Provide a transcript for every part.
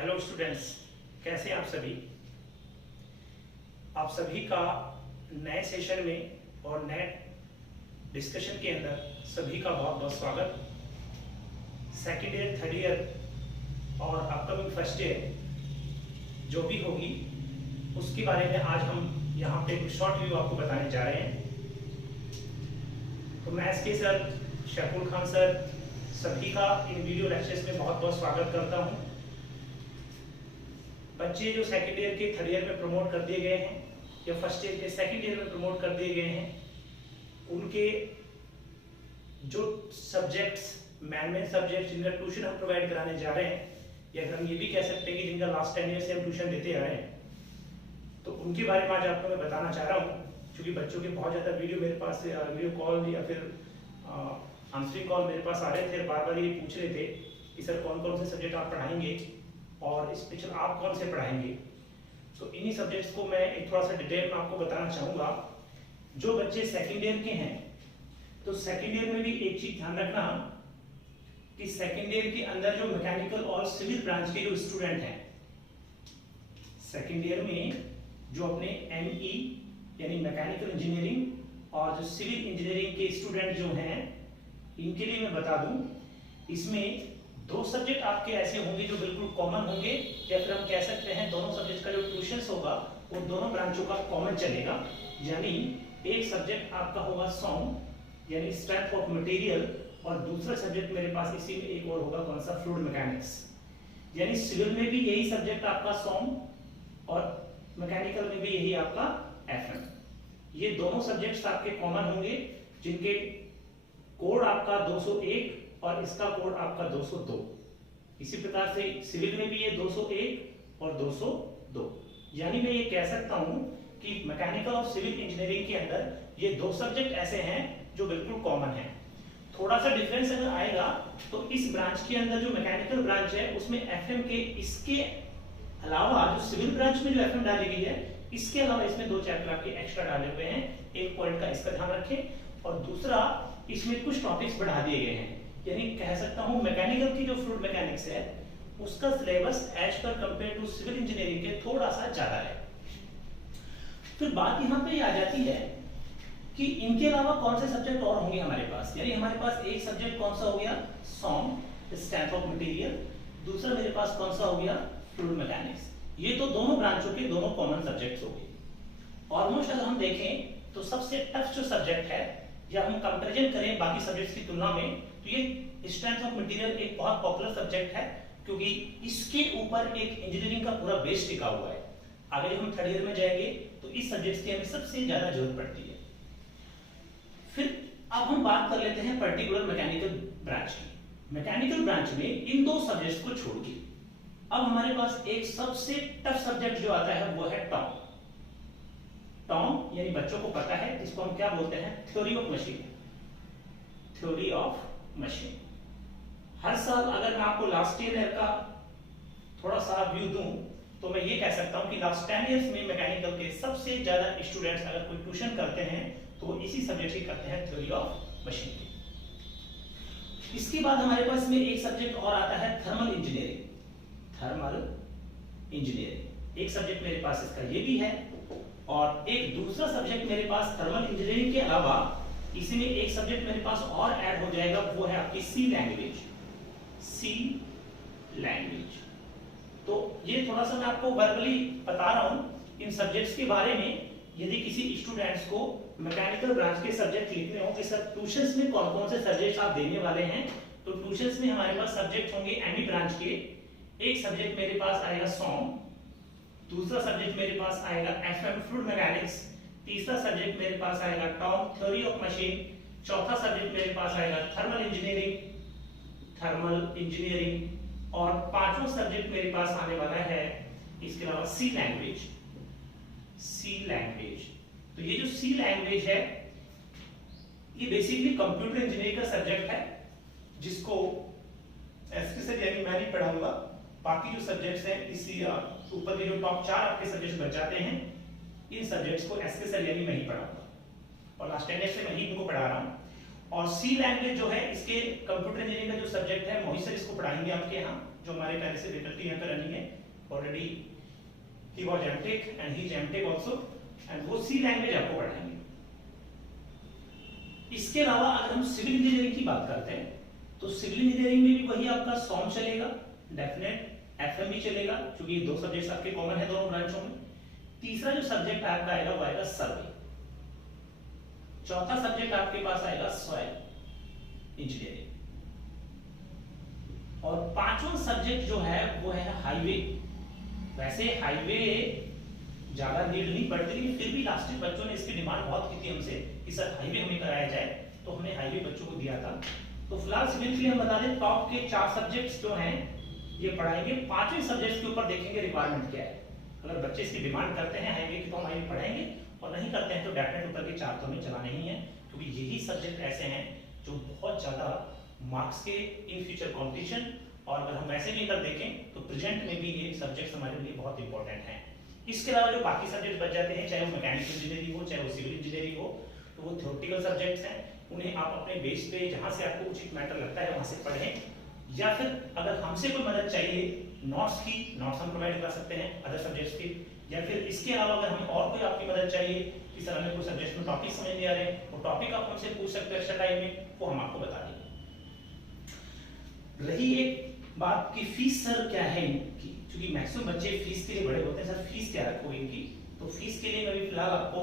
Hello students, कैसे हैं आप सभी का नए सेशन में और नए डिस्कशन के अंदर सभी का बहुत बहुत स्वागत। सेकेंड ईयर, थर्ड ईयर और अपकमिंग फर्स्ट ईयर जो भी होगी उसके बारे में आज हम यहाँ पे एक शॉर्ट व्यू आपको बताने जा रहे हैं। तो मैं एसके सर, शकुल खान सर, सभी का इन वीडियो लेक्चर्स में बहुत बहुत स्वागत करता हूँ। बच्चे जो सेकेंड ईयर के थर्ड ईयर में प्रमोट कर दिए गए हैं या फर्स्ट ईयर के सेकेंड ईयर में प्रमोट कर दिए गए हैं, उनके जो सब्जेक्ट्स मेन सब्जेक्ट्स जिनका ट्यूशन हम प्रोवाइड कराने जा रहे हैं, या अगर हम ये भी कह सकते हैं कि जिनका लास्ट 10 ईयर से हम ट्यूशन देते आ रहे हैं, तो उनके बारे में आज आपको मैं बताना चाह रहा हूँ। क्योंकि बच्चों के बहुत ज़्यादा वीडियो मेरे पास वीडियो कॉल या फिर आंसरिंग कॉल मेरे पास आ रहे थे, बार बार ये पूछ रहे थे कि सर कौन कौन से सब्जेक्ट आप पढ़ाएंगे और स्पेशल आप कौन से पढ़ाएंगे। तो इन्हीं सब्जेक्ट्स को मैं एक थोड़ा सा डिटेल में आपको बताना चाहूँगा। जो बच्चे सेकेंड ईयर के हैं, तो सेकेंड ईयर में भी एक चीज ध्यान रखना कि सेकेंड ईयर के अंदर जो मैकेनिकल और सिविल ब्रांच के जो स्टूडेंट हैं, सेकेंड ईयर में जो अपने एमई यानी मैकेनिकल इंजीनियरिंग और जो सिविल इंजीनियरिंग के स्टूडेंट जो हैं, इनके लिए मैं बता दूं, इसमें दो सब्जेक्ट आपके ऐसे होंगे जो बिल्कुल कॉमन होंगे, या फिर हम कह सकते हैं दोनों सब्जेक्ट का जो ट्यूशंस होगा वो दोनों ब्रांचों का कॉमन चलेगा। यानी एक सब्जेक्ट आपका होगा सॉन्ग यानी स्ट्रेंथ ऑफ मटेरियल, और दूसरा सब्जेक्ट मेरे पास इसी में एक और होगा, कौन सा, फ्लूइड मैकेनिक्स। यानी सिविल में भी यही सब्जेक्ट आपका सॉन्ग और मैकेनिकल में भी यही आपका एफएम। ये दोनों सब्जेक्ट्स आपके कॉमन होंगे, जिनके कोड आपका 201 और इसका कोड आपका 202। इसी प्रकार से सिविल में भी ये 201 और 202। यानी मैं ये कह सकता हूं कि मैकेनिकल और सिविल इंजीनियरिंग के अंदर ये दो सब्जेक्ट ऐसे हैं जो बिल्कुल कॉमन है। थोड़ा सा डिफरेंस अगर आएगा तो इस ब्रांच के अंदर जो मैकेनिकल ब्रांच है उसमें एफएम के इसके अलावा जो सिविल ब्रांच में जो एफएम डाली गई है, इसके अलावा इसमें दो चैप्टर आपके एक्स्ट्रा डाले हुए हैं। एक पॉइंट का इसका ध्यान रखें, और दूसरा इसमें कुछ टॉपिक्स बढ़ा दिए गए हैं। यानी कह सकता हूं मैकेनिकल की जो फ्लूइड मैकेनिक्स है उसका सिलेबस एज पर कंपेयर टू सिविल इंजीनियरिंग के थोड़ा सा ज्यादा है। फिर बात यहां पे आ जाती है कि इनके अलावा कौन से सब्जेक्ट और होंगे हमारे पास। यानी हमारे पास एक सब्जेक्ट कौन सा हो गया, सॉन्ग स्ट्रेंथ ऑफ मटेरियल, दूसरा मेरे पास कौन सा हो गया, फ्लूइड मैकेनिक्स। ये तो दोनों ब्रांचों के दोनों कॉमन सब्जेक्ट्स हो गए। ऑलमोस्ट अगर हम देखें तो सबसे टफ जो सब्जेक्ट है, या हम कंपैरिजन करें बाकी सब्जेक्ट्स की तुलना में, तो ये स्ट्रेंथ ऑफ मटेरियल एक बहुत पॉपुलर सब्जेक्ट है, क्योंकि इसके ऊपर एक इंजीनियरिंग का पूरा बेस टिका हुआ है। आगे जब हम थर्ड ईयर में जाएंगे तो इस सब्जेक्ट की हमें सबसे ज्यादा जरूरत पड़ती है। फिर अब हम बात कर लेते हैं पर्टिकुलर मैकेनिकल ब्रांच की। मैकेनिकल ब्रांच में इन दो सब्जेक्ट्स को छोड़ के अब हमारे पास एक सबसे टफ सब्जेक्ट जो आता है वो है टॉम। टॉम यानी बच्चों को पता है इसको हम क्या बोलते हैं, theory of machine. Theory of machine. हर साल अगर मैं आपको लास्ट ईयर का थोड़ा सा व्यू दूं तो मैं ये कह सकता हूं कि लास्ट 10 इयर्स में मैकेनिकल के सबसे ज्यादा स्टूडेंट्स अगर कोई ट्यूशन करते हैं तो इसी सब्जेक्ट की करते हैं, थ्योरी ऑफ मशीन की। इसके बाद हमारे पास में एक सब्जेक्ट और आता है थर्मल इंजीनियरिंग। थर्मल इंजीनियरिंग एक सब्जेक्ट मेरे पास इसका ये भी है, और एक दूसरा सब्जेक्ट मेरे पास थर्मल इंजीनियरिंग के अलावा इसी में एक सब्जेक्ट मेरे पास और ऐड हो जाएगा, वो है आपकी सी लैंग्वेज। सी लैंग्वेज। तो ये थोड़ा सा मैं आपको वर्बली बता रहा हूं इन सब्जेक्ट्स के बारे में। यदि किसी स्टूडेंट्स को मैकेनिकल ब्रांच के सब्जेक्ट लिखने हो कि सर ट्यूशंस में कौन कौन से सब्जेक्ट्स आप देने वाले हैं, तो ट्यूशंस में हमारे पास सब्जेक्ट होंगे एमई ब्रांच के। एक सब्जेक्ट मेरे पास आएगा सॉन्ग, दूसरा सब्जेक्ट मेरे पास आएगा एफएम फ्लूइड मैकेनिक्स, तीसरा सब्जेक्ट मेरे पास आएगा टॉम थ्योरी ऑफ मशीन, चौथा सब्जेक्ट मेरे पास आएगा थर्मल इंजीनियरिंग, और पांचवा सब्जेक्ट मेरे पास आने वाला है इसके अलावा सी लैंग्वेज। सी लैंग्वेज। तो ये जो सी लैंग्वेज है ये बेसिकली कंप्यूटर इंजीनियरिंग का सब्जेक्ट है, जिसको एसके सर यानी मैं नहीं पढ़ाऊंगा। बाकी जो सब्जेक्ट्स हैं इसी ऊपर के जो टॉप 4 आपके सब्जेक्ट्स बच जाते हैं, इन सब्जेक्ट्स को एसके सर यानी मैं ही पढ़ाऊंगा, और लास्ट 10 ईयर से मैं ही इनको पढ़ा रहा हूं। और सी लैंग्वेज जो है इसके कंप्यूटर इंजीनियरिंग का जो सब्जेक्ट है मोहित सर इसको पढ़ाएंगे आपके यहाँ, जो हमारे पहले से फैकल्टी यहाँ पे रनिंग है already, he was MTech and he is MTech also, and वो सी लैंग्वेज आपको पढ़ाएंगे। इसके अलावा अगर हम सिविल इंजीनियरिंग की बात करते हैं तो सिविल इंजीनियरिंग में भी वही आपका सॉम चलेगा, डेफिनेट एफएम भी चलेगा, क्योंकि ये दो सब्जेक्ट्स आपके कॉमन है दोनों ब्रांचों में। तीसरा जो सब्जेक्ट आपका आएगा वो आएगा सर्वे। चौथा सब्जेक्ट आपके पास आएगा सॉइल इंजीनियरिंग, और पांचवा सब्जेक्ट जो है वो है हाईवे। वैसे हाईवे ज्यादा नीड नहीं पड़ती, लेकिन फिर भी लास्ट में बच्चों ने इसकी डिमांड बहुत की थी हमसे कि सर हाईवे हमें कराया जाए, तो हमने हाईवे बच्चों को दिया था। तो फिलहाल सिविल के लिए हम बता दें टॉप के 4 सब्जेक्ट्स जो हैं ये पढ़ाएंगे। 5वें सब्जेक्ट के ऊपर देखेंगे रिक्वायरमेंट क्या है। अगर बच्चे इसकी डिमांड करते हैं हाईवे की तो हम हाईवे पढ़ाएंगे, और नहीं करते हैं तो डेफिनेट ऊपर के 4 तो हमें चलाने ही है, क्योंकि यही सब्जेक्ट ऐसे हैं जो बहुत ज्यादा मार्क्स के इन फ्यूचर कॉम्पिटिशन, और अगर हम वैसे भी अगर देखें तो प्रेजेंट में भी ये सब्जेक्ट हमारे लिए बहुत इंपॉर्टेंट हैं। इसके अलावा जो बाकी सब्जेक्ट बच जाते हैं, चाहे वो मैकेनिकल इंजीनियरिंग हो चाहे वो सिविल इंजीनियरिंग हो, तो वो थ्योरेटिकल सब्जेक्ट्स हैं, उन्हें आप अपने बेस पे जहां से आपको उचित मैटर लगता है वहां से पढ़ें, या फिर अगर हमसे कोई मदद चाहिए नोट्स की, नोट्स हम प्रोवाइड कर सकते हैं अदर सब्जेक्ट्स की, या फिर इसके अलावा अगर हमें और कोई आपकी मदद चाहिए कि सर हमें कोई सब्जेक्ट में टॉपिक समझ नहीं आ रहे, वो टॉपिक आप हमसे पूछ सकते हैं एक्स्ट्रा टाइम में, वो हम आपको बता देंगे। रही एक बात की फीस सर क्या है इनकी, क्योंकि मैक्सिमम बच्चे फीस के लिए बड़े होते हैं, सर फीस क्या रखोगे इनकी, तो फीस के लिए मैं भी फिलहाल आपको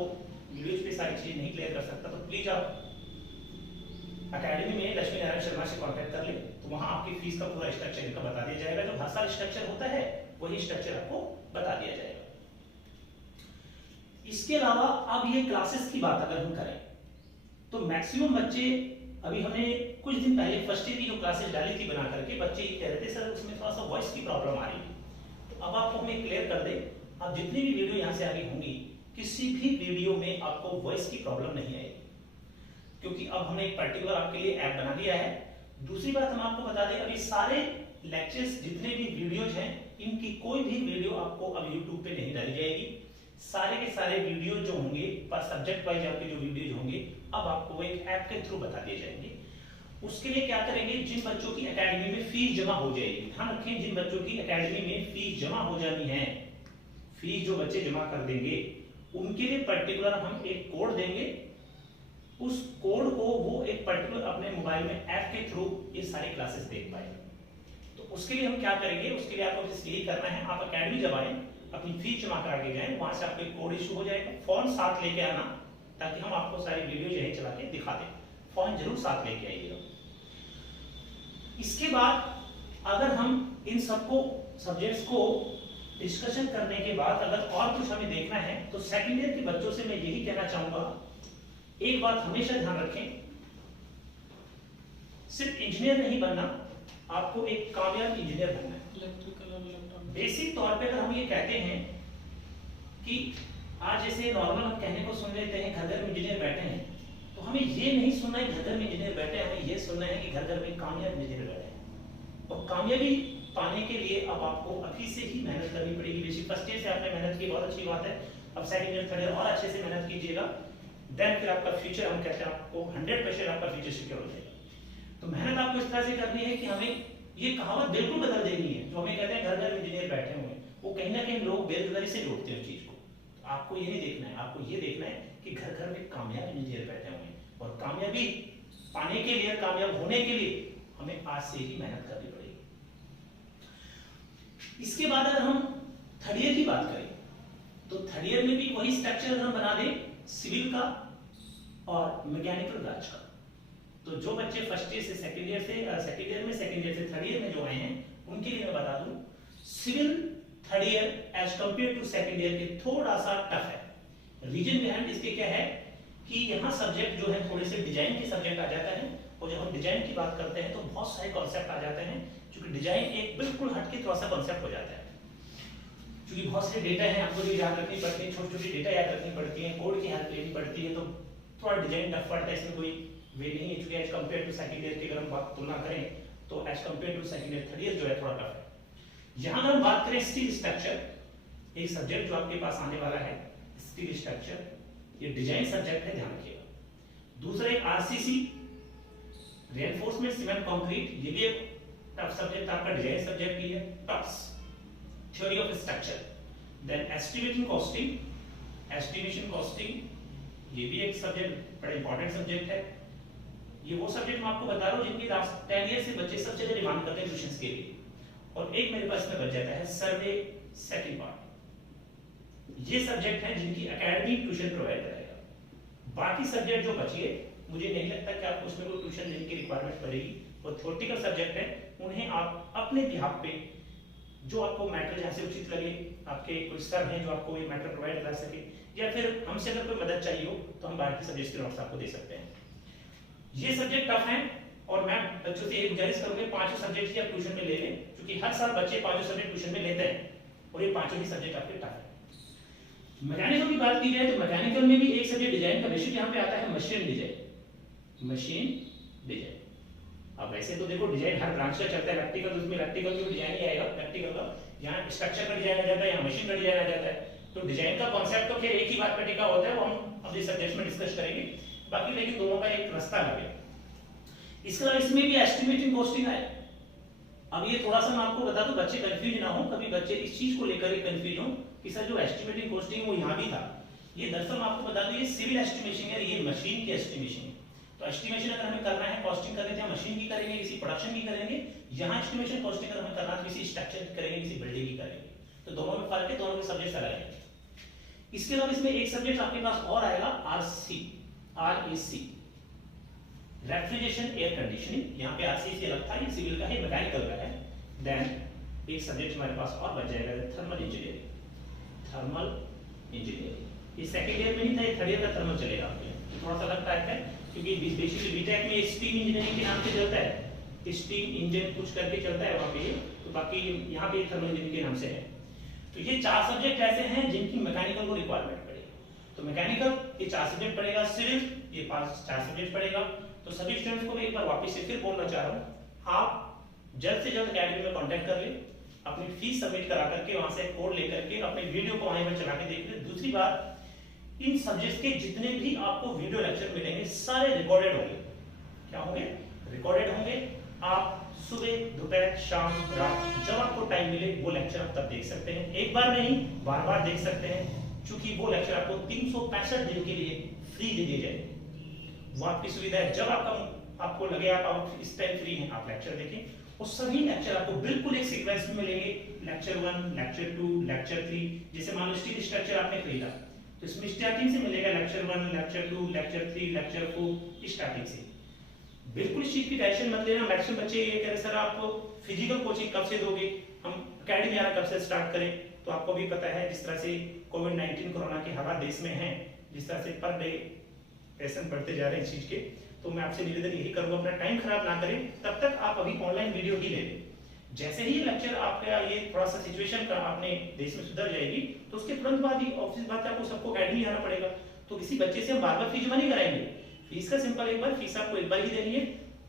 वीडियोज पे सारी चीजें नहीं क्लियर कर सकता, तो प्लीज आप अकेडमी में लक्ष्मी नारायण शर्मा से कांटेक्ट कर ले, तो वहां आपकी फीस का पूरा स्ट्रक्चर इनका बता दिया जाएगा। जो हर साल स्ट्रक्चर होता है वही स्ट्रक्चर आपको बता दिया जाएगा। इसके अलावा अब ये क्लासेस की बात अगर हम करें तो मैक्सिमम बच्चे, अभी हमने कुछ दिन पहले फर्स्ट ईयर की जो क्लासेस डाली थी बना करके, बच्चे ये कह रहे थे सर उसमें थोड़ा सा वॉइस की प्रॉब्लम आ रही है, तो अब आपको हमें क्लियर कर दे, अब जितनी भी वीडियो यहाँ से आगे होंगी किसी भी वीडियो में आपको वॉइस की प्रॉब्लम नहीं आएगी, क्योंकि अब हमने एक पर्टिकुलर आपके लिए ऐप बना दिया है। दूसरी बात हम आपको बता दें, अभी सारे लेक्चर्स जितने भी वीडियोज हैं इनकी कोई भी वीडियो आपको अब YouTube पे नहीं डाली जाएगी। सारे के सारे वीडियो जो होंगे पर सब्जेक्ट वाइज आपके जो वीडियोज होंगे अब आपको एक ऐप के थ्रू बता दिए जाएंगे। उसके लिए क्या करेंगे, जिन बच्चों की एकेडमी में फीस जमा हो जाएगी, ध्यान रखें जिन बच्चों की एकेडमी में फीस जमा हो जानी है, फीस जो बच्चे जमा कर देंगे उनके लिए पर्टिकुलर हम एक कोड देंगे, उस कोड को वो एक पर्टिकुलर अपने मोबाइल में ऐप के थ्रू ये सारी क्लासेस देख पाएंगे। तो उसके लिए हम क्या करेंगे, उसके लिए आपको बस यही करना है, आप एकेडमी जब आए अपनी फीस जमा करा के जाएं, वहां से आपको एक कोड इशू हो जाएगा, फोन साथ लेके आना ताकि हम आपको सारी वीडियो यही चला के दिखा दें, फोन जरूर साथ लेके आइएगा। इसके बाद अगर हम इन सबको सब्जेक्ट्स को डिस्कशन करने के बाद अगर और कुछ हमें देखना है तो सेकंड ईयर के बच्चों से मैं यही कहना चाहूंगा, एक बात हमेशा ध्यान रखें, सिर्फ इंजीनियर नहीं बनना, आपको एक कामयाब इंजीनियर बनना है। बेसिक तौर पे अगर हम ये कहते हैं कि आज जैसे नॉर्मल हम कहने को सुन लेते हैं घर घर में इंजीनियर बैठे हैं, तो हमें ये नहीं सुनना है घर घर में इंजीनियर बैठे, हमें ये सुनना है कि घर घर में कामयाब इंजीनियर बैठे हैं। और कामयाबी पाने के लिए अब आपको अभी से ही मेहनत करनी पड़ेगी। बेसिक फर्स्ट ईयर से आपने मेहनत की, बहुत अच्छी बात है, अब सेकंड ईयर थर्ड ईयर और अच्छे से मेहनत कीजिएगा, देन फिर आपका फ्यूचर, हम कहते हैं आपको 100% आपका फ्यूचर सिक्योर हो जाएगा। तो मेहनत आपको इस तरह से करनी है कि हमें ये कहावत बिल्कुल बदल देनी है, जो हमें कहते हैं घर घर इंजीनियर बैठे हुए हैं, वो कहीं ना कहीं लोग बेरोजगारी से जोड़ते हैं चीज को। तो आपको ये नहीं देखना है, आपको ये देखना है कि घर घर में कामयाब इंजीनियर बैठे हुए हैं, और कामयाबी पाने के लिए, कामयाब होने के लिए हमें आज से ही मेहनत करनी पड़ेगी। इसके बाद अगर हम थर्ड ईयर की बात करें तो थर्ड ईयर में भी वही स्ट्रक्चर हम बना दें सिविल का और मैकेनिकल ब्रांच का। तो जो बच्चे फर्स्ट ईयर से सेकंड ईयर से थर्ड ईयर में जो आए हैं उनके लिए मैं बता दूं, civil third year as compare to second year के थोड़ा सा टफ है। रीजन बिहाइंड इसके क्या है कि यहाँ सब्जेक्ट जो है थोड़े से डिजाइन के सब्जेक्ट आ जाता है, और जब हम डिजाइन की बात करते हैं तो बहुत सारे कॉन्सेप्ट आ जाते हैं, क्योंकि डिजाइन एक बिल्कुल हटके थोड़ा सा कॉन्सेप्ट हो जाता है, क्योंकि बहुत सारे डेटा है आपको याद रखनी पड़ती है, छोटी छोटी डेटा याद रखनी पड़ती है, कोड की हेल्प लेनी पड़ती है, तो थोड़ा डिजाइन टफ पड़ता है, इसमें कोई वे नहीं है। क्योंकि as compare to second year की अगर हम बात तुलना करें तो as compare to second year third year जो है थोड़ा टफ है। यहाँ अगर हम बात करें स्टील स्ट्रक्चर, एक सब्जेक्ट जो आपके पास आने वाला है स्टील स्ट्रक्चर, ये डिजाइन सब्जेक्ट है, ध्यान रखिएगा। दूसरा एक आरसीसी रेनफोर्समेंट सीमेंट कंक्रीट, ये भी एक टफ सब्जेक्ट आपका, डिजाइन सब्जेक्ट भी है, toughs, theory of structure. Then estimation costing ये भी एक सब्जेक्ट, बड़ा इंपॉर्टेंट सब्जेक्ट है। ये वो सब्जेक्ट मैं आपको बता रहा हूँ जिनकी लास्ट 10 ईयर से बच्चे सबसे ज्यादा डिमांड करते हैं ट्यूशंस के लिए। और एक मेरे पास में बच जाता है सर्वे सेकंड पार्ट। ये सब्जेक्ट है जिनकी एकेडमी ट्यूशन प्रोवाइड करेगा। बाकी सब्जेक्ट जो बचिए मुझे नहीं लगता कि आपको उसमें कोई ट्यूशन लेने की रिक्वायरमेंट पड़ेगी। वो थ्योरेटिकल सब्जेक्ट है, उन्हें आप अपने बिहाफ पे जो आपको मैटर जहाँ से उचित लगे, आपके कोई सर हैं जो आपको ये मैटर प्रोवाइड करा सके, या फिर हमसे अगर कोई मदद चाहिए हो तो हम बाकी सब्जेक्ट्स के नोट्स आपको दे सकते हैं। ये सब्जेक्ट टफ हैं और मैं बच्चों से ये गुजारिश करूंगा पांचों सब्जेक्ट ही आप ट्यूशन में ले लें, क्योंकि हर साल बच्चे पांचों सब्जेक्ट ट्यूशन में लेते हैं और ये पांचों ही सब्जेक्ट आपके टफ है। मैकेनिकल की बात की जाए तो मैकेनिकल में भी एक सब्जेक्ट डिजाइन का बेसिक यहाँ पे आता है मशीन डिजाइन। अब वैसे तो देखो डिजाइन हर ब्रांच का चलता है, इलेक्ट्रिकल उसमें इलेक्ट्रिकल भी डिजाइन ही आएगा, इलेक्ट्रिकल का यहाँ स्ट्रक्चर का डिजाइन आ जाता है, यहाँ मशीन का डिजाइन आ जाता है। तो डिजाइन का कॉन्सेप्ट तो फिर एक ही बात पे टिका होता है, वो हम अपने सब्जेक्ट में डिस्कस करेंगे। बाकी लेकिन दोनों का एक रास्ता लगे। इसके अलावा इसमें भी एस्टिमेटिंग कॉस्टिंग है। अब ये थोड़ा सा मैं आपको बता दूं, बच्चे कंफ्यूज ना हो, कभी बच्चे इस चीज को लेकर के कंफ्यूज हो कि सर जो एस्टिमेटिंग कॉस्टिंग वो यहाँ भी था। ये दरअसल मैं आपको बता दूं, ये सिविल एस्टिमेशन है, ये मशीन की एस्टिमेशन है। तो एस्टिमेशन अगर हमें करना है, कॉस्टिंग करनी है, मशीन की करेंगे, किसी प्रोडक्शन की करेंगे। यहाँ एस्टिमेशन कॉस्टिंग अगर हमें करना है किसी स्ट्रक्चर की करेंगे, किसी बिल्डिंग की करेंगे। तो दोनों में फर्क है, दोनों के सब्जेक्ट अलग है। इसके अलावा इसमें एक सब्जेक्ट आपके पास और आएगा RAC, रेफ्रिजरेशन एयर कंडीशनिंग। यहाँ पे RAC अलग था, ये सिविल का है, मैकेनिकल का है। देन एक सब्जेक्ट हमारे पास और बच जाएगा थर्मल इंजीनियरिंग। ये सेकंड ईयर में नहीं था, ये थर्ड ईयर का थर्मल चलेगा आपके। थोड़ा सा अलग टाइप है, क्योंकि बेसिकली बीटेक में स्टीम इंजीनियरिंग के नाम से चलता है, स्टीम इंजन कुछ करके चलता है वहाँ पे, तो बाकी यहाँ पे थर्मल इंजीनियरिंग के नाम से है। तो ये 4 सब्जेक्ट ऐसे हैं जिनकी मैकेनिकल को रिक्वायरमेंट पड़ेगी। तो मैकेनिकल ये 4 सब्जेक्ट पड़ेगा, सिविल ये 4 सब्जेक्ट पड़ेगा। तो सभी स्टूडेंट्स को एक बार वापस से फिर बोलना चाह रहा हूँ, आप जल्द से जल्द अकेडमी में कांटेक्ट कर ले, अपनी फीस सबमिट करा करके वहां से कोड लेकर के अपने वीडियो को वहीं पर चला के देख ले। दूसरी बात, इन सब्जेक्ट्स के जितने भी आपको वीडियो लेक्चर मिलेंगे सारे रिकॉर्डेड होंगे। क्या होंगे? रिकॉर्डेड होंगे। आप सुबह, दोपहर, शाम, रात जब आपको टाइम मिले वो लेक्चर आप तब देख सकते हैं। एक बार नहीं, बार बार देख सकते हैं, क्योंकि वो लेक्चर आपको 365 दिन के लिए फ्री दे दिए जाए। वो आपकी सुविधा है, जब आपको लगे आप इस टाइम फ्री हैं, आप लेक्चर देखें। और सभी लेक्चर आपको बिल्कुल एक सीक्वेंस में मिलेंगे, लेक्चर 1, लेक्चर 2, लेक्चर 3। जैसे मान लो स्टील स्ट्रक्चर आपने खरीदा तो इसमें स्टार्टिंग से मिलेगा lecture 1, lecture 2, lecture 3, lecture 4 starting से। बिल्कुल इस चीज की टेंशन मत लेना। मैक्सिमम बच्चे ये कह रहे सर आप फिजिकल कोचिंग कब से दोगे, हम अकेडमी आना कब से स्टार्ट करें। तो आपको भी पता है जिस तरह से कोविड-19 कोरोना के हालात देश में हैं, जिस तरह से पर डे पेशेंट बढ़ते जा रहे हैं इस चीज के, तो मैं आपसे निवेदन यही करूंगा, अपना टाइम खराब ना करें। तब तक आप अभी ऑनलाइन वीडियो ही ले लें। जैसे ही लेक्चर आपका ये थोड़ा सा सिचुएशन का अपने देश में सुधर जाएगी, तो उसके तुरंत बाद ही ऑफिस बात है आपको सबको अकेडमी आना पड़ेगा। तो किसी बच्चे से हम बार बार फीस जमा नहीं कराएंगे। फीस का सिंपल एक बार फीस आपको एक बार ही देनी है।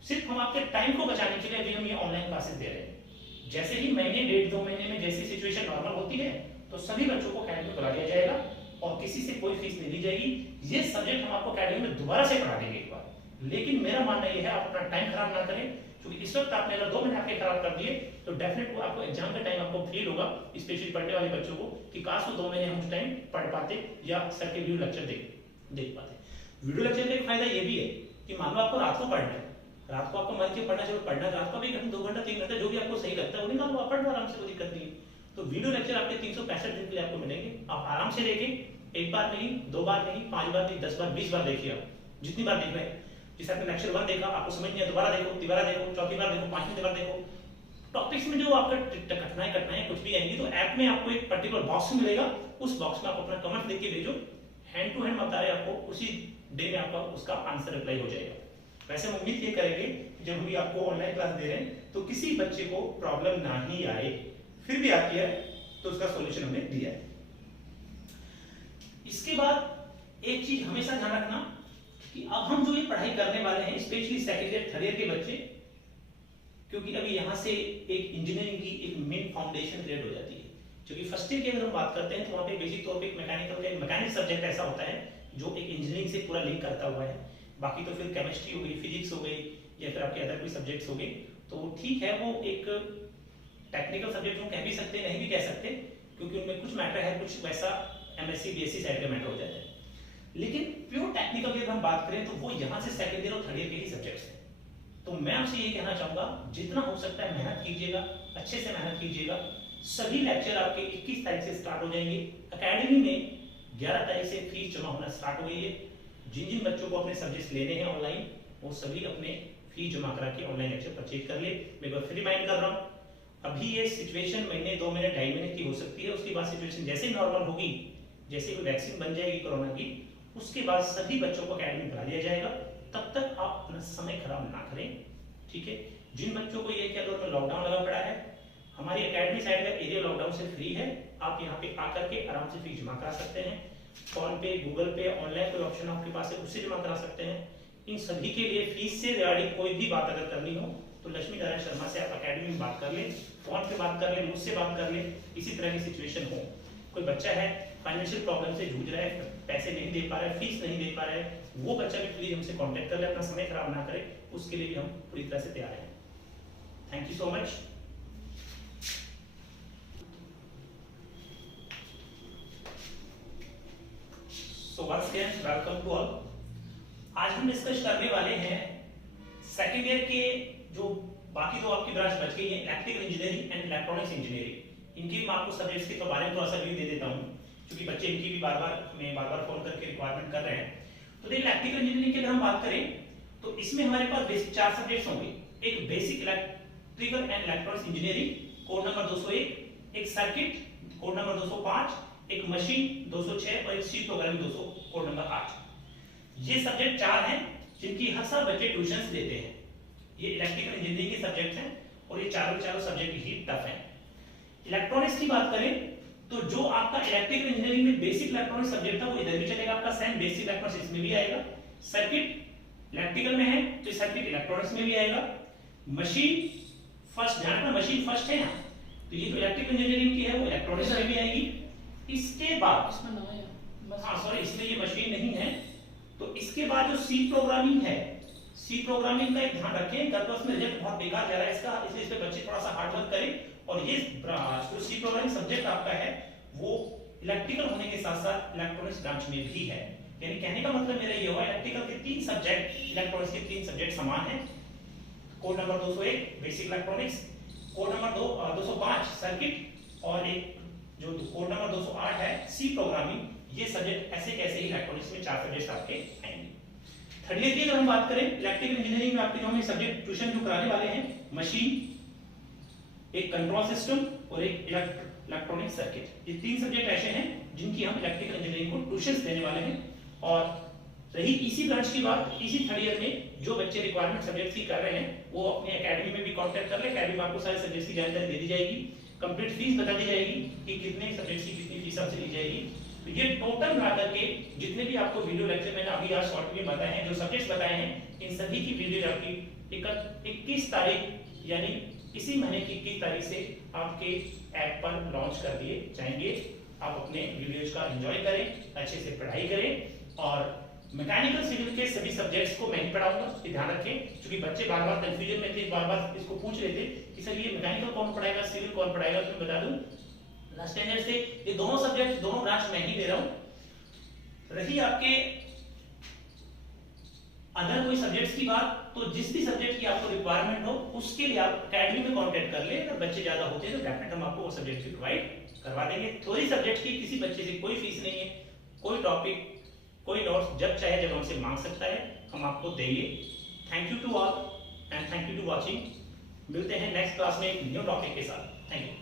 सिर्फ हम आपके टाइम को बचाने के लिए अभी हम ये ऑनलाइन क्लासेस दे रहे हैं। जैसे ही महीने, 1.5-2 महीने में जैसी सिचुएशन नॉर्मल होती है, तो सभी बच्चों को अकेडमी बुला लिया जाएगा और किसी से कोई फीस नहीं ली जाएगी। ये सब्जेक्ट हम आपको अकेडमी में दोबारा से पढ़ा देंगे एक बार। लेकिन मेरा मानना यह है, आप अपना टाइम खराब ना करें, क्योंकि इस वक्त आपने अगर 2 महीने आपके खराब कर दिए तो डेफिनेट आपको एग्जाम का टाइम आपको फील होगा, स्पेशली पढ़ने वाले बच्चों को, कि काश वो 2 महीने हम उस टाइम पढ़ पाते या सर के वीडियो लेक्चर देख पाते। वीडियो लेक्चर का एक फायदा ये भी है कि मान लो आपको रात को पढ़ना है, रात को आपको मन के पढ़ना चाहिए, पढ़ना रात को भी 1 घंटा, 2 घंटा, 3 घंटा जो भी आपको सही लगता है वो निकालो, आप पढ़ लो आराम से, कोई दिक्कत नहीं है। तो वीडियो लेक्चर आपके 365 दिन के लिए आपको मिलेंगे। आप आराम से देखें, एक बार नहीं, 2 बार नहीं, 5 बार नहीं, 10 बार, 20 बार देखिए, आप जितनी बार देख रहे हैं। जैसे आपने लेक्चर 1 देखा, आपको समझ नहीं आया, दोबारा देखो, तिबारा देखो, चौथी बार देखो, 5वीं बार देखो। टॉपिक्स में जो आपका कठिनाई कुछ भी आएंगी तो ऐप में आपको एक पर्टिकुलर बॉक्स मिलेगा, उस बॉक्स में आप अपना कमेंट लिख के भेजो, हैंड टू हैंड बता रहे आपको, उसी डे में आपका उसका आंसर रिप्लाई हो जाएगा। वैसे हम उम्मीद ये करेंगे जब भी आपको ऑनलाइन क्लास दे रहे हैं तो किसी बच्चे को प्रॉब्लम ना ही आए, फिर भी आती है तो उसका सॉल्यूशन हमने दिया है। इसके बाद एक चीज हमेशा ध्यान रखना कि अब हम जो ये पढ़ाई करने वाले हैं, specially second year, third year के बच्चे, क्योंकि अभी यहां से एक इंजीनियरिंग की एक मेन फाउंडेशन क्रिएट हो जाती है। क्योंकि फर्स्ट ईयर की अगर हम बात करते हैं तो वहां पे बेसिक तौर पे मैकेनिक्स सब्जेक्ट ऐसा होता है जो एक इंजीनियरिंग से पूरा लिंक करता हुआ है। बाकी तो फिर केमिस्ट्री हो गई, फिजिक्स हो गई, या फिर आपके अदर कोई सब्जेक्ट्स होंगे तो ठीक है, वो एक टेक्निकल सब्जेक्ट हम कह भी सकते नहीं भी कह सकते, क्योंकि उनमें कुछ मैटर है, कुछ वैसा एमएससी बीएससी साइड का मैटर हो जाता है। लेकिन प्योर टेक्निकल की अगर हम बात करें तो वो यहाँ से सेकंड ईयर और थर्ड ईयर के ही सब्जेक्ट्स हैं। तो मैं आपसे ये कहना चाहूंगा जितना हो सकता है मेहनत कीजिएगा, अच्छे से मेहनत कीजिएगा। सभी लेक्चर आपके 21 तारीख से स्टार्ट हो जाएंगे। एकेडमी में 11 तारीख से फीस जमा होना स्टार्ट हो गई है। जिन जिन बच्चों को अपने सब्जेक्ट्स लेने हैं ऑनलाइन, वो सभी अपने फीस जमा करा के ऑनलाइन लेक्चर परचेज कर ले। मैं एक फिर रिमाइंड कर रहा हूँ, अभी ये सिचुएशन महीने 2 महीने 2.5 महीने की हो सकती है। उसके बाद सिचुएशन जैसे नॉर्मल होगी, जैसे कोई वैक्सीन बन जाएगी कोरोना की, उसके बाद सभी बच्चों को एकेडमी बुला लिया जाएगा। तब तक आप अपना समय खराब ना करें, ठीक है। जिन बच्चों को ये क्या लॉकडाउन लगा पड़ा है, हमारी एकेडमी साइड का एरिया लॉकडाउन से फ्री है। आप यहाँ पे आकर के आराम से फीस जमा करा सकते हैं। फोन पे, गूगल पे, ऑनलाइन कोई ऑप्शन आपके पास है उससे जमा करा सकते हैं। इन सभी के लिए फीस से रिगार्डिंग कोई भी बात अगर करनी हो तो लक्ष्मी नारायण शर्मा से आप एकेडमी में बात कर ले, फोन पे बात कर ले, मुझसे बात कर ले। इसी तरह की सिचुएशन हो, कोई बच्चा है फाइनेंशियल प्रॉब्लम से जूझ रहा है, पैसे नहीं दे पा रहा है, फीस नहीं दे पा रहा है, वो बच्चा भी प्लीज हमसे कांटेक्ट कर ले, अपना समय खराब ना करे। उसके लिए भी हम पूरी तरह से तैयार हैं। Thank you so much. So once again welcome to all. आज हम डिस्कस करने वाले हैं सेकेंड ईयर के जो बाकी दो आपकी ब्रांच बच गई है, electrical engineering and electronics engineering. इनकी मैं आपको सब्जेक्ट्स के बारे में थोड़ा सा रिव्यू दे देता हूँ, क्योंकि बच्चे इनकी भी बार बार फोन करके रिक्वायरमेंट कर रहे हैं। तो देखिए इलेक्ट्रिकल इंजीनियरिंग की अगर हम बात करें तो इसमें हमारे पास बेसिक 4 सब्जेक्ट्स होंगे। एक basic electrical and electronics engineering code number 201, एक सर्किट कोड नंबर 205, एक मशीन 206 और एक सी प्रोग्रामिंग 200 कोड नंबर 8। ये सब्जेक्ट 4 हैं जिनकी हर साल बच्चे ट्यूशंस लेते हैं। ये इलेक्ट्रिकल इंजीनियरिंग के सब्जेक्ट हैं और ये चारों सब्जेक्ट ही टफ हैं। इलेक्ट्रॉनिक्स की बात करें तो जो आपका इलेक्ट्रिकल इंजीनियरिंग में बेसिक इलेक्ट्रॉनिक्स सब्जेक्ट था वो इधर भी चलेगा आपका, सेम बेसिक इलेक्ट्रॉनिक्स इसमें भी आएगा। सर्किट इलेक्ट्रिकल में है तो सर्किट इलेक्ट्रॉनिक्स में भी आएगा। मशीन फर्स्ट, ध्यान रखना मशीन फर्स्ट है ना, तो ये जो इलेक्ट्रिकल इंजीनियरिंग की है वो इलेक्ट्रॉनिक्स में भी आएगी। इसके बाद सॉरी इसमें ये मशीन नहीं है, तो इसके बाद जो सी प्रोग्रामिंग है, सी प्रोग्रामिंग का एक ध्यान रखें, गलत में रिजल्ट बहुत बेकार जा रहा है इसका, इसलिए इस पे बच्चे थोड़ा सा हार्ड वर्क करें। और ये जो सी प्रोग्रामिंग सब्जेक्ट आपका है वो इलेक्ट्रिकल होने के साथ साथ इलेक्ट्रॉनिक्स ब्रांच में भी है। यानी कहने का मतलब मेरा ये हुआ इलेक्ट्रिकल के 3 सब्जेक्ट, इलेक्ट्रॉनिक्स के 3 सब्जेक्ट समान हैं। Code number 201 basic electronics, code number 205 circuit और एक जो कोड नंबर 208 है सी प्रोग्रामिंग। ये सब्जेक्ट ऐसे कैसे ही इलेक्ट्रॉनिक्स में 4 सब्जेक्ट आपके आएंगे। थर्ड ईयर की अगर हम बात करें इलेक्ट्रिकल इंजीनियरिंग में आपके जो हम सब्जेक्ट ट्यूशन जो कराने वाले हैं, मशीन, एक कंट्रोल सिस्टम और एक इलेक्ट्रॉनिक सर्किट। ये 3 सब्जेक्ट ऐसे हैं जिनकी हम इलेक्ट्रिकल इंजीनियरिंग को ट्यूशंस देने वाले हैं। और रही इसी ब्रांच की बात, इसी थर्ड ईयर में जो बच्चे रिक्वायरमेंट सब्जेक्ट्स की कर रहे हैं वो अपने एकेडमी में भी कांटेक्ट कर ले। एकेडमी में आपको सारे सब्जेक्ट्स की जानकारी दे दी जाएगी, कंप्लीट फीस बता दी जाएगी कि कितने सब्जेक्ट्स की कितनी फीस आपसे ली जाएगी। तो ये टोटल मिलाकर के जितने भी आपको वीडियो लेक्चर मैंने अभी आज शॉर्ट में बताए हैं, जो सब्जेक्ट्स बताए हैं, इन सभी की वीडियो आपकी 21 तारीख यानी इसी महीने की 21 तारीख से आपके ऐप पर लॉन्च कर दिए जाएंगे। आप अपने वीडियोज का एंजॉय करें, अच्छे से पढ़ाई करें। और मैकेनिकल सिविल के सभी सब्जेक्ट्स को मैं ही पढ़ाऊंगा, इसकी ध्यान रखें, क्योंकि बच्चे बार बार कंफ्यूजन में थे, बार बार इसको पूछ रहे थे कि सर ये मैकेनिकल कौन पढ़ाएगा, सिविल कौन पढ़ाएगा। तो मैं बता दूं लास्ट स्टैंडर्ड से ये दोनों सब्जेक्ट, दोनों ब्रांच मैं ही दे रहा हूं। रही आपके अदर कोई सब्जेक्ट्स की बात, तो जिस भी सब्जेक्ट की आपको रिक्वायरमेंट हो उसके लिए आप एकेडमी में कांटेक्ट कर ले। अगर बच्चे ज्यादा होते हैं तो डेफिनेट हम आपको वो सब्जेक्ट भी प्रोवाइड करवा देंगे। थ्योरी सब्जेक्ट की किसी बच्चे से कोई फीस नहीं है, कोई टॉपिक, कोई नोट्स जब चाहे जब हमसे मांग सकता है, हम आपको देंगे। Thank you to all and thank you to watching. मिलते हैं नेक्स्ट क्लास में एक न्यू टॉपिक के साथ। Thank you.